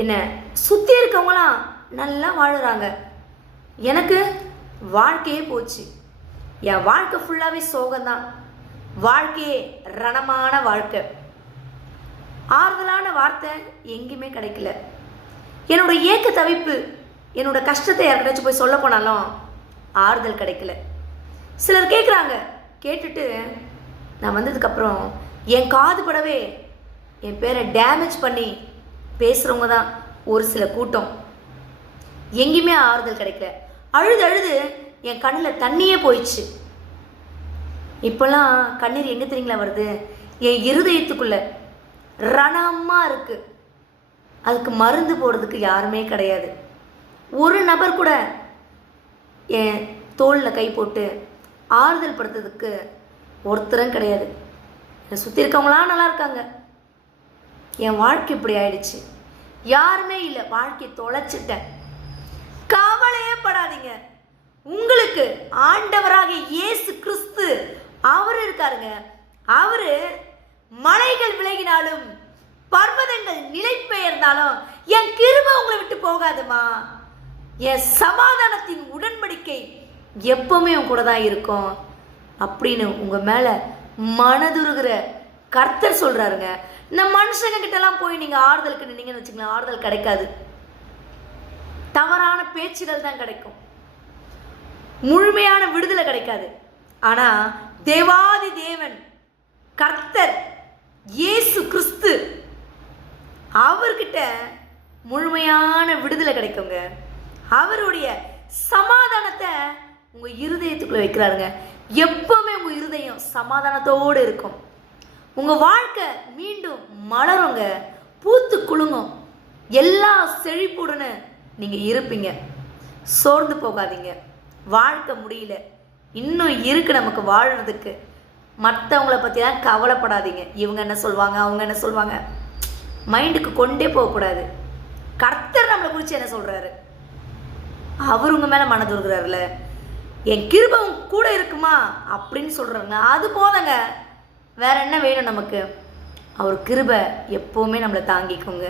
என்னை சுற்றி இருக்கவங்களாம் நல்லா வாழுறாங்க. எனக்கு வாழ்க்கையே போச்சு. என் வாழ்க்கை ஃபுல்லாகவே சோகம்தான். வாழ்க்கையே ரணமான வாழ்க்கை. ஆறுதலான வார்த்தை எங்கேயுமே கிடைக்கல. என்னோட ஏக்க தவிப்பு, என்னோட கஷ்டத்தை யாருக்கிட்டாச்சும் போய் சொல்ல போனாலும் ஆறுதல் கிடைக்கல. சிலர் கேட்குறாங்க, கேட்டுட்டு நான் வந்ததுக்கப்புறம் என் காது படவே என் பேரை டேமேஜ் பண்ணி பேசுகிறவங்க தான் ஒரு சில கூட்டம். எங்கேயுமே ஆறுதல் கிடைக்கல. அழுது அழுது என் கண்ணில் தண்ணியே போயிடுச்சு. இப்போல்லாம் கண்ணீர் எங்கே தெரியுங்களா வருது? என் இருதயத்துக்குள்ள ரணமாக இருக்குது. அதுக்கு மருந்து போடுறதுக்கு யாருமே கிடையாது. ஒரு நபர் கூட என் தோளில் கை போட்டு ஆறுதல் படுத்துறதுக்கு ஒருத்தரும் கிடையாது. என்னை சுற்றி இருக்கவங்களாம் நல்லா இருக்காங்க. என் வாழ்க்கை இப்படி ஆயிடுச்சு. யாருமே இல்லை. வாழ்க்கையை தொலைச்சிட்டேன். கவலையே படாதீங்க. உங்களுக்கு ஆண்டவராக இயேசு கிறிஸ்து அவர் இருக்காருங்க. அவரு மலைகள் விலகினாலும் பர்வதங்கள் நிலை பெயர்ந்தாலும் என் கிருபை உங்களை விட்டு போகாதுமா. என் சமாதானத்தின் உடன்படிக்கை எப்பவுமே உங்க கூட தான் இருக்கும் அப்படின்னு உங்க மேல மனதுருகிற கர்த்தர் சொல்றாருங்க. இந்த மனுஷங்க கிட்ட எல்லாம் போய் நீங்க ஆறுதலுக்கு நின்னீங்கன்னு வச்சுக்கலாம், ஆறுதல் கிடைக்காது. தவறான பேச்சுகள் தான் கிடைக்கும். முழுமையான விடுதலை கிடைக்காது. ஆனா தேவாதி தேவன் கர்த்தர் இயேசு கிறிஸ்து அவர்கிட்ட முழுமையான விடுதலை கிடைக்குங்க. அவருடைய சமாதானத்தை உங்க இருதயத்துக்குள்ள வைக்கிறாருங்க. எப்பவுமே உங்க இருதயம் சமாதானத்தோடு இருக்கும். உங்க வாழ்க்கை மீண்டும் மலருங்க, பூத்து குலுங்கும், எல்லா செழிப்புடனே நீங்க இருப்பீங்க. சோர்ந்து போகாதீங்க. வாழ்க்கை முடியல, இன்னும் இருக்கு நமக்கு வாழறதுக்கு. மற்றவங்களை பற்றிலாம் கவலைப்படாதீங்க. இவங்க என்ன சொல்லுவாங்க, அவங்க என்ன சொல்லுவாங்க, மைண்டுக்கு கொண்டே போகக்கூடாது. கர்த்தர் நம்மளை குறித்து என்ன சொல்கிறாரு, அவர் உங்கள் மேலே மனதுருகிறாருல, என் கிருபை கூட இருக்குமா அப்படின்னு சொல்கிறாங்க. அது போதங்க, வேற என்ன வேணும் நமக்கு? அவர் கிருபை எப்போவுமே நம்மளை தாங்கிக்குங்க.